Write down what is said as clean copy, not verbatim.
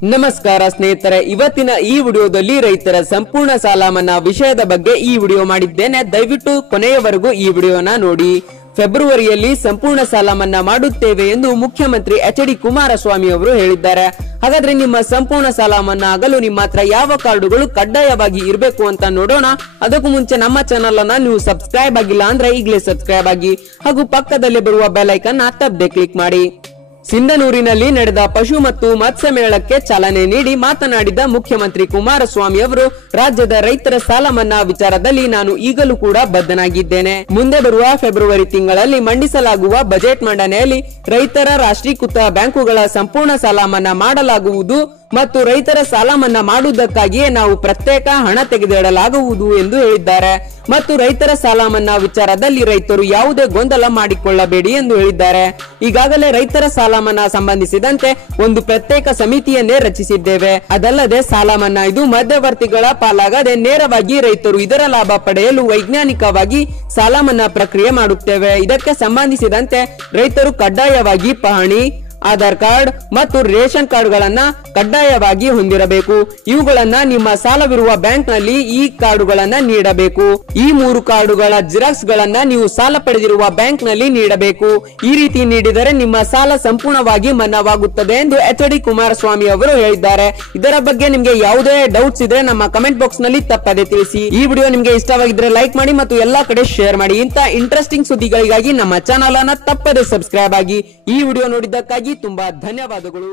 ನಮಸ್ಕಾರ ಸ್ನೇಹಿತರೆ, ಇವತ್ತಿನ ಈ ವಿಡಿಯೋದಲ್ಲಿ ರೈತರ ಸಂಪೂರ್ಣ ಸಾಲ ಮನ್ನಾ ವಿಷಯದ ಬಗ್ಗೆ ಈ ವಿಡಿಯೋ ಮಾಡಿದ್ದೇನೆ. ದಯವಿಟ್ಟು ಕೊನೆಯವರೆಗೂ ಈ ವಿಡಿಯೋನ ನೋಡಿ. ಫೆಬ್ರವರಿಯಲ್ಲಿ ಸಂಪೂರ್ಣ ಸಾಲ ಮನ್ನಾ ಮಾಡುತ್ತೇವೆ ಎಂದು ಮುಖ್ಯಮಂತ್ರಿ ಎಚ್.ಡಿ. ಕುಮಾರಸ್ವಾಮಿ ಅವರು ಹೇಳಿದ್ದಾರೆ. ಹಾಗಾದ್ರೆ ನಿಮ್ಮ ಸಂಪೂರ್ಣ ಸಾಲ ಮನ್ನಾ ಆಗಲು ನಿಮ್ಮ ಹತ್ರ ಯಾವ ಕಾರ್ಡುಗಳು ಕಡ್ಡಾಯವಾಗಿ ಇರಬೇಕು ಅಂತ ನೋಡೋಣ. ಅದಕ್ಕೂ ಮುಂಚೆ ನಮ್ಮ ಚಾನೆಲ್ ಅನ್ನ ನೀವು ಸಬ್ಸ್ಕ್ರೈಬ್ ಆಗಿಲ್ಲ ಅಂದ್ರೆ ಈಗಲೇ ಸಬ್ಸ್ಕ್ರೈಬ್ ಆಗಿ ಹಾಗೂ ಪಕ್ಕದಲ್ಲಿ ಬರುವ ಬೆಲ್ ಐಕಾನ್ ತಪ್ಪದೆ ಕ್ಲಿಕ್ ಮಾಡಿ. ಸಿಂಧನೂರಿನಲ್ಲಿ ನಡೆದ ಪಶು ಮತ್ತು ಮತ್ಸ್ಯ ಮೇಳಕ್ಕೆ ಚಾಲನೆ ನೀಡಿ ಮಾತನಾಡಿದ ಮುಖ್ಯಮಂತ್ರಿ ಕುಮಾರಸ್ವಾಮಿ ಅವರು, ರಾಜ್ಯದ ರೈತರ ಸಾಲ ಮನ್ನಾ ವಿಚಾರದಲ್ಲಿ ನಾನು ಈಗಲೂ ಕೂಡ ಬದ್ಧನಾಗಿದ್ದೇನೆ. ಮುಂದೆ ಬರುವ ಫೆಬ್ರವರಿ ತಿಂಗಳಲ್ಲಿ ಮಂಡಿಸಲಾಗುವ ಬಜೆಟ್ ಮಂಡನೆಯಲ್ಲಿ ರೈತರ ರಾಷ್ಟ್ರೀಕೃತ ಬ್ಯಾಂಕುಗಳ ಸಂಪೂರ್ಣ ಸಾಲ ಮನ್ನಾ ಮಾಡಲಾಗುವುದು ಮತ್ತು ರೈತರ ಸಾಲ ಮನ್ನಾ ಮಾಡುವುದಕ್ಕಾಗಿಯೇ ನಾವು ಪ್ರತ್ಯೇಕ ಹಣ ತೆಗೆದಿಡಲಾಗುವುದು ಎಂದು ಹೇಳಿದ್ದಾರೆ. ಮತ್ತು ರೈತರ ಸಾಲ ಮನ್ನಾ ವಿಚಾರದಲ್ಲಿ ರೈತರು ಯಾವುದೇ ಗೊಂದಲ ಮಾಡಿಕೊಳ್ಳಬೇಡಿ ಎಂದು ಹೇಳಿದ್ದಾರೆ. ಈಗಾಗಲೇ ರೈತರ ಸಾಲ ಮನ್ನಾ ಸಂಬಂಧಿಸಿದಂತೆ ಒಂದು ಪ್ರತ್ಯೇಕ ಸಮಿತಿಯನ್ನೇ ರಚಿಸಿದ್ದೇವೆ. ಅದಲ್ಲದೆ ಸಾಲ ಮನ್ನಾ ಇದು ಮಧ್ಯವರ್ತಿಗಳ ಪಾಲಾಗದೆ ನೇರವಾಗಿ ರೈತರು ಇದರ ಲಾಭ ಪಡೆಯಲು ವೈಜ್ಞಾನಿಕವಾಗಿ ಸಾಲ ಮನ್ನಾ ಪ್ರಕ್ರಿಯೆ ಮಾಡುತ್ತೇವೆ. ಇದಕ್ಕೆ ಸಂಬಂಧಿಸಿದಂತೆ ರೈತರು ಕಡ್ಡಾಯವಾಗಿ ಪಹಣಿ, ಆಧಾರ್ ಕಾರ್ಡ್ ಮತ್ತು ರೇಷನ್ ಕಾರ್ಡ್ ಗಳನ್ನ ಕಡ್ಡಾಯವಾಗಿ ಹೊಂದಿರಬೇಕು. ಇವುಗಳನ್ನ ನಿಮ್ಮ ಸಾಲವಿರುವ ಬ್ಯಾಂಕ್ ನಲ್ಲಿ ಈ ಕಾರ್ಡುಗಳನ್ನ ನೀಡಬೇಕು. ಈ 3 ಕಾರ್ಡುಗಳ ಜೆರಾಕ್ಸ್ ಗಳನ್ನ ನೀವು ಸಾಲ ಪಡೆದಿರುವ ಬ್ಯಾಂಕ್ ನಲ್ಲಿ ನೀಡಬೇಕು. ಈ ರೀತಿ ನೀಡಿದರೆ ನಿಮ್ಮ ಸಾಲ ಸಂಪೂರ್ಣವಾಗಿ ಮನ್ನಾವಾಗುತ್ತದೆ ಎಂದು ಎಚ್.ಡಿ. ಕುಮಾರಸ್ವಾಮಿ ಅವರು ಹೇಳಿದ್ದಾರೆ. ಇದರ ಬಗ್ಗೆ ನಿಮಗೆ ಯಾವುದೇ ಡೌಟ್ಸ್ ಇದ್ರೆ ನಮ್ಮ ಕಮೆಂಟ್ ಬಾಕ್ಸ್ ನಲ್ಲಿ ತಪ್ಪದೆ ತಿಳಿಸಿ. ಈ ವಿಡಿಯೋ ನಿಮಗೆ ಇಷ್ಟವಾಗಿದ್ರೆ ಲೈಕ್ ಮಾಡಿ ಮತ್ತು ಎಲ್ಲಾ ಕಡೆ ಶೇರ್ ಮಾಡಿ. ಇಂತ ಇಂಟ್ರೆಸ್ಟಿಂಗ್ ಸುದ್ದಿಗಳಿಗಾಗಿ ನಮ್ಮ ಚಾನೆಲ್ ಅನ್ನ ತಪ್ಪದೆ ಸಬ್ಸ್ಕ್ರೈಬ್ ಆಗಿ. ಈ ವಿಡಿಯೋ ನೋಡಿದ್ದಕ್ಕಾಗಿ ತುಂಬಾ ಧನ್ಯವಾದಗಳು.